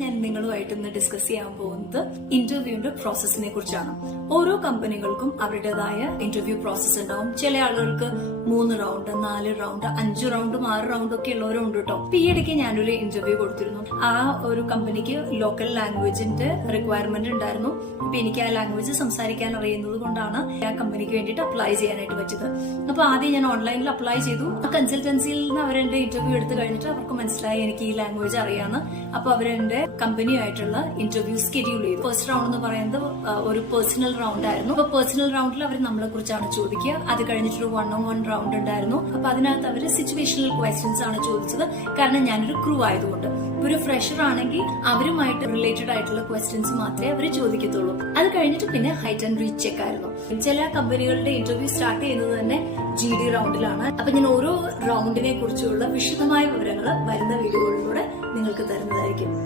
ഞാൻ നിങ്ങളുമായിട്ട് ഇന്ന് ഡിസ്കസ് ചെയ്യാൻ പോകുന്നത് ഇന്റർവ്യൂവിന്റെ പ്രോസസ്സിനെ കുറിച്ചാണ്. ഓരോ കമ്പനികൾക്കും അവരുടേതായ ഇന്റർവ്യൂ പ്രോസസ്സ് ഉണ്ടാവും. ചില ആളുകൾക്ക് 3 റൗണ്ട്, 4 റൗണ്ട്, 5 റൗണ്ടും 6 റൗണ്ടും ഒക്കെ ഉള്ളവരുണ്ട് കേട്ടോ. ഈ ഇടയ്ക്ക് ഞാനൊരു ഇന്റർവ്യൂ കൊടുത്തിരുന്നു. ആ ഒരു കമ്പനിക്ക് ലോക്കൽ ലാംഗ്വേജിന്റെ റിക്വയർമെന്റ് ഉണ്ടായിരുന്നു. ഇപ്പൊ എനിക്ക് ആ ലാംഗ്വേജ് സംസാരിക്കാൻ അറിയുന്നത് കൊണ്ടാണ് ആ കമ്പനിക്ക് വേണ്ടിയിട്ട് അപ്ലൈ ചെയ്യാനായിട്ട് പറ്റിയത്. അപ്പൊ ആദ്യം ഞാൻ ഓൺലൈനിൽ അപ്ലൈ ചെയ്തു. ആ കൺസൾട്ടൻസിയിൽ നിന്ന് അവരെന്റെ ഇന്റർവ്യൂ എടുത്തു കഴിഞ്ഞിട്ട് അവർക്ക് മനസ്സിലായി എനിക്ക് ഈ ലാംഗ്വേജ് അറിയാന്ന്. അപ്പൊ അവരെന്റെ കമ്പനിയുമായിട്ടുള്ള ഇന്റർവ്യൂ സ്കെഡ്യൂൾ ചെയ്തു. ഫസ്റ്റ് റൗണ്ട് എന്ന് പറയുന്നത് ഒരു പേഴ്സണൽ റൗണ്ട് ആയിരുന്നു. അപ്പൊ പേഴ്സണൽ റൗണ്ടിൽ അവർ നമ്മളെ കുറിച്ചാണ് ചോദിക്കുക. അത് കഴിഞ്ഞിട്ടൊരു 1-on-1 റൗണ്ട് ഉണ്ടായിരുന്നു. അപ്പൊ അതിനകത്ത് അവർ സിറ്റുവേഷണൽ ക്വസ്റ്റ്യൻസ് ആണ് ചോദിച്ചത്. കാരണം ഞാനൊരു ക്രൂ ആയതുകൊണ്ട്. ഒരു ഫ്രഷർ ആണെങ്കിൽ അവരുമായിട്ട് റിലേറ്റഡ് ആയിട്ടുള്ള ക്വസ്റ്റ്യൻസ് മാത്രമേ അവർ ചോദിക്കത്തുള്ളൂ. അത് കഴിഞ്ഞിട്ട് പിന്നെ ഹൈറ്റ് ആൻഡ് റീച്ച് ചെക്ക് ആയിരുന്നു. ചില കമ്പനികളുടെ ഇന്റർവ്യൂ സ്റ്റാർട്ട് ചെയ്യുന്നത് തന്നെ GD റൗണ്ടിലാണ്. അപ്പൊ ഞാൻ ഓരോ റൗണ്ടിനെ കുറിച്ചുള്ള വിശദമായ വിവരങ്ങൾ വരുന്ന വീഡിയോകളിലൂടെ നിങ്ങൾക്ക് തരുന്നതായിരിക്കും.